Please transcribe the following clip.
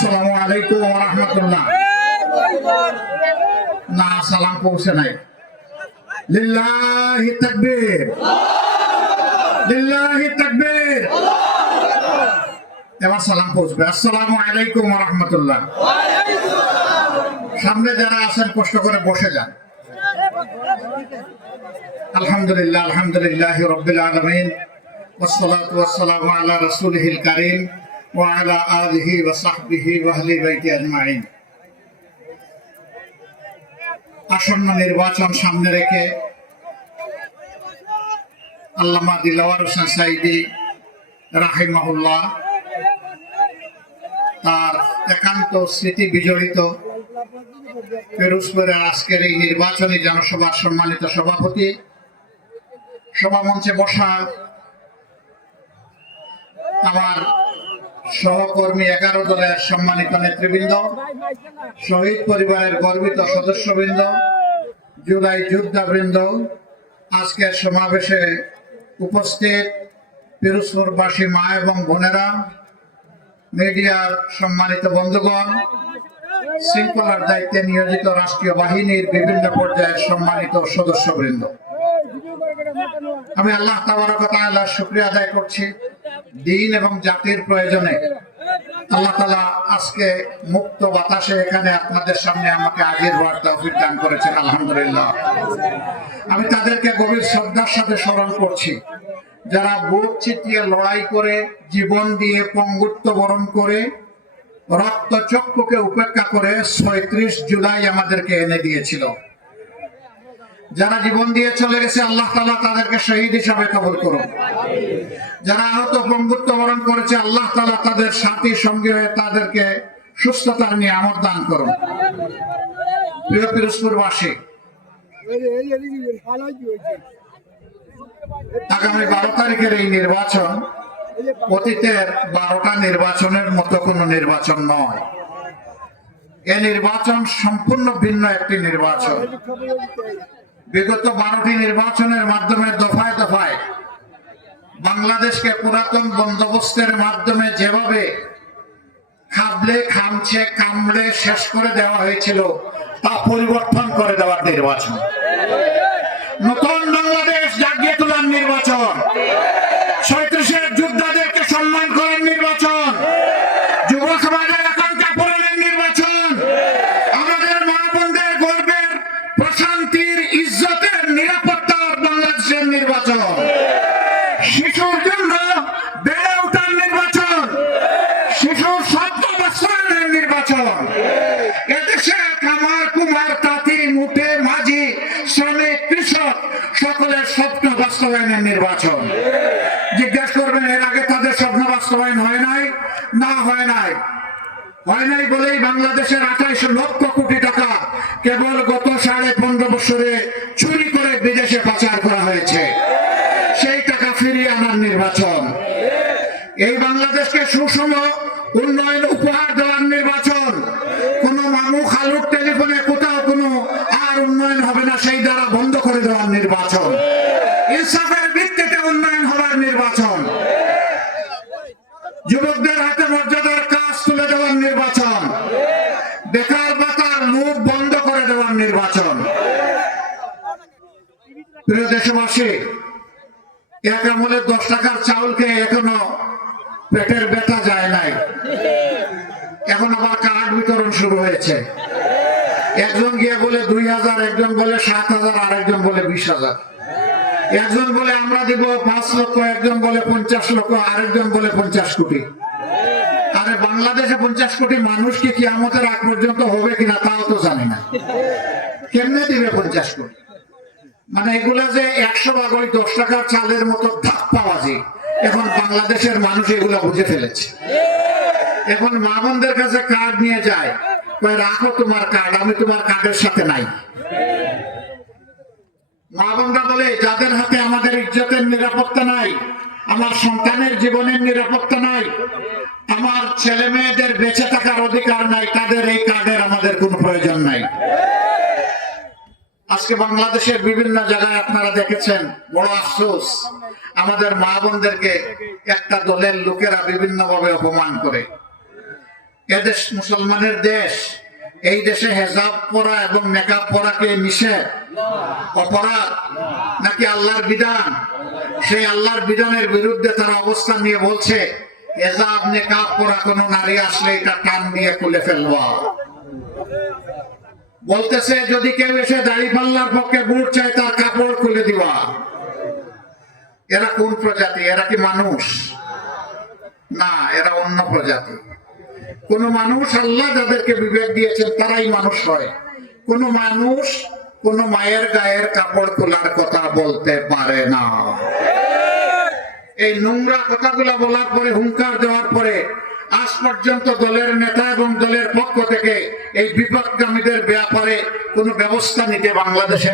আসসালামু আলাইকুম ওয়া রাহমাতুল্লাহ। না, সালাম পৌঁছে নাই। লিল্লাহি তাকবীর, লিল্লাহি তাকবীর। এবার সালাম পৌঁছবে। আসসালামু আলাইকুম ওয়া রাহমাতুল্লাহ। সামনে যারা আছেন কষ্ট করে বসে যান। আলহামদুলিল্লাহ, আলহামদুলিল্লাহি রাব্বিল আলামিন, ওয়াসসালাতু ওয়াসসালামু আলা রাসূলিহিল কারীম ওয়া আলা আলিহি ওয়া সাহবিহি ওয়া আহলি বাইতি আজমাইন। আসন্ন নির্বাচন সামনে রেখে আল্লামা দিলওয়ার হোসেন সাঈদী রাহিমাহুল্লাহ তার একান্ত স্মৃতি বিজড়িত পিরোজপুরের আজকের এই নির্বাচনী জনসভার সম্মানিত সভাপতি, সভামঞ্চে বসা আমার সহকর্মী 11 দলের সম্মানিত নেতৃবৃন্দ, শহীদ পরিবারের গর্বিত সদস্যবৃন্দ, জুলাই যোদ্ধাবৃন্দ, আজকের সমাবেশে উপস্থিত পিরোজপুরবাসী মা এবং বোনেরা, মিডিয়ার সম্মানিত বন্ধুগণ, শৃঙ্খলার দায়িত্বে নিয়োজিত রাষ্ট্রীয় বাহিনীর বিভিন্ন পর্যায়ের সম্মানিত সদস্যবৃন্দ, আমি আল্লাহ তাবারক ওয়া তাআলার শুকরিয়া আদায় করছি। দিন এবং জাতির প্রয়োজনে আল্লাহ তাআলা আজকে মুক্ত বাতাসে এখানে আপনাদের সামনে আমাকে হাজির হওয়ার তৌফিক দান করেছেন, আলহামদুলিল্লাহ। আমি তাদেরকে গভীর শ্রদ্ধার সাথে স্মরণ করছি, যারা বুক চিতিয়ে লড়াই করে, জীবন দিয়ে পঙ্গুত্ব বরণ করে, রক্তচক্ষুকে উপেক্ষা করে 36 জুলাই আমাদেরকে এনে দিয়েছিল। যারা জীবন দিয়ে চলে গেছে, আল্লাহ তাআলা তাদেরকে শহীদ হিসাবে কবুল করুন। যারা আহত পঙ্গুত্ব বরণ করেছে, আল্লাহ তাআলা তাদের সাথী সঙ্গী হয়ে তাদেরকে সুস্থতার নিয়ামত দান করুন। প্রিয় পিরোজপুরবাসী, আগামী 12 তারিখের এই নির্বাচন অতীতের 12টা নির্বাচনের মতো কোনো নির্বাচন নয়। এই নির্বাচন সম্পূর্ণ ভিন্ন একটি নির্বাচন। বিগত 12টি নির্বাচনের মাধ্যমে দফায় দফায় বাংলাদেশকে পুরাতন বন্দোবস্তের মাধ্যমে যেভাবে খাবলে খামছে কামড়ে শেষ করে দেওয়া হয়েছিল, তা পরিবর্তন করে দেওয়ার নির্বাচন। নতুন বাংলাদেশ জাগিয়ে তোলার নির্বাচন, 37 যোদ্ধাদেরকে সম্মান করার নির্বাচন, যুব সমাজের আকাঙ্ক্ষা পূরণের নির্বাচন, আমাদের মা বোনদের গর্বের প্রশান্তির ইজ্জতের নিরাপত্তার বাংলাদেশের নির্বাচন, শিশুর জন্য বেড়ে ওঠার নির্বাচন, শিশুর স্বপ্ন বাস্তবায়নের নির্বাচন, এদেশে কামার কুমার তাঁতি মুঠে মাঝি শ্রমিক কৃষক সকলের স্বপ্ন বাস্তবায়নের নির্বাচন। জিজ্ঞাসা করবেন, এর আগে তাদের স্বপ্ন বাস্তবায়ন হয় নাই? না, হয় নাই। হয় নাই বলেই বাংলাদেশের 28 লক্ষ কোটি টাকা কেবল গত 15.5 বছরে চুরি করে বিদেশে পাচার করা হয়েছে। সেই টাকা ফিরিয়ে আনার নির্বাচন, এই বাংলাদেশকে সুষম উন্নয়ন উপহার দেওয়ার নির্বাচন। কোন মামু খালুর টেলিফোনে কোথাও কোনো আর উন্নয়ন হবে না, সেই দ্বারা বন্ধ করে দেওয়ার নির্বাচন। ইনসাফের ভিত্তিতে উন্নয়ন হওয়ার নির্বাচন। যুবকদের হাতে মর্যাদার কাজ তুলে দেওয়ার নির্বাচন। বেকার ভাতার মুখ বন্ধ করে দেওয়ার নির্বাচন। প্রিয় দেশবাসী, এক আমলে 10 টাকার চাউল খেয়ে এখনো পেটের ব্যথা যায় নাই। এখন আবার কার্ড বিতরণ শুরু হয়েছে। একজন গিয়ে বলে 2000, একজন বলে 7000, আর একজন বলে 20000। একজন বলে আমরা দিব 5 লক্ষ, একজন বলে 50 লক্ষ, আরেকজন বলে 50 কোটি। আরে বাংলাদেশে 50 কোটি মানুষ কি কিয়ামতের আগ পর্যন্ত হবে কিনা তাও তো জানি না। কেমনে দিবে 50 কোটি? মানে এগুলা যে 100 ভাগ ওই 10 টাকার চালের মতো ধাপ্পাবাজি, এখন বাংলাদেশের মানুষ এগুলা বুঝে ফেলেছে। এখন মা বোনদের কাছে কার্ড নিয়ে যায়, রাখো তোমার কার্ড, আমি তোমার কার্ডের সাথে নাই। মা বোনরা বলে, যাদের হাতে আমাদের ইজ্জতের নিরাপত্তা নাই, আমার সন্তানের জীবনের নিরাপত্তা নাই, আমার ছেলে মেয়েদের বেঁচে থাকার অধিকার নাই, তাদের এই কার্ডের আমাদের কোনো প্রয়োজন নাই। আজকে বাংলাদেশের বিভিন্ন জায়গায় আপনারা দেখেছেন, বড় আফসোস, আমাদের মা বোনদেরকে একটা দলের লোকেরা বিভিন্ন ভাবে অপমান করে। এদেশ মুসলমানের দেশ, এই দেশে হেজাব পরা এবং মেকআপ পরাকে নিষেধ, অপরাধ নাকি আল্লাহর বিধান? সেই আল্লাহর বিধানের বিরুদ্ধে তারা অবস্থান নিয়ে বলছে হেজাব নেকাব পরা কোনো নারী আসলে এটা টান দিয়ে খুলে ফেলবা। বলতেছে যদি কেউ এসে দাঁড়িপাল্লার পক্ষে ভোট চায় তার কাপড় খুলে দিবা। এরা কোন প্রজাতি? এরা কি মানুষ? না, এরা অন্য প্রজাতি। কোন মানুষ, আল্লাহ যাদেরকে বিবেক দিয়েছেন তারাই মানুষ হয়। কোন মানুষ কোন মায়ের গায়ের কাপড় খোলার কথা বলতে পারে না। এই নোংরা কথাগুলো বলার পরে, হুঙ্কার দেওয়ার পরে আজ পর্যন্ত দলের নেতা এবং দলের পক্ষ থেকে এই বিপদগামীদের ব্যাপারে কোনো ব্যবস্থা নিতে বাংলাদেশের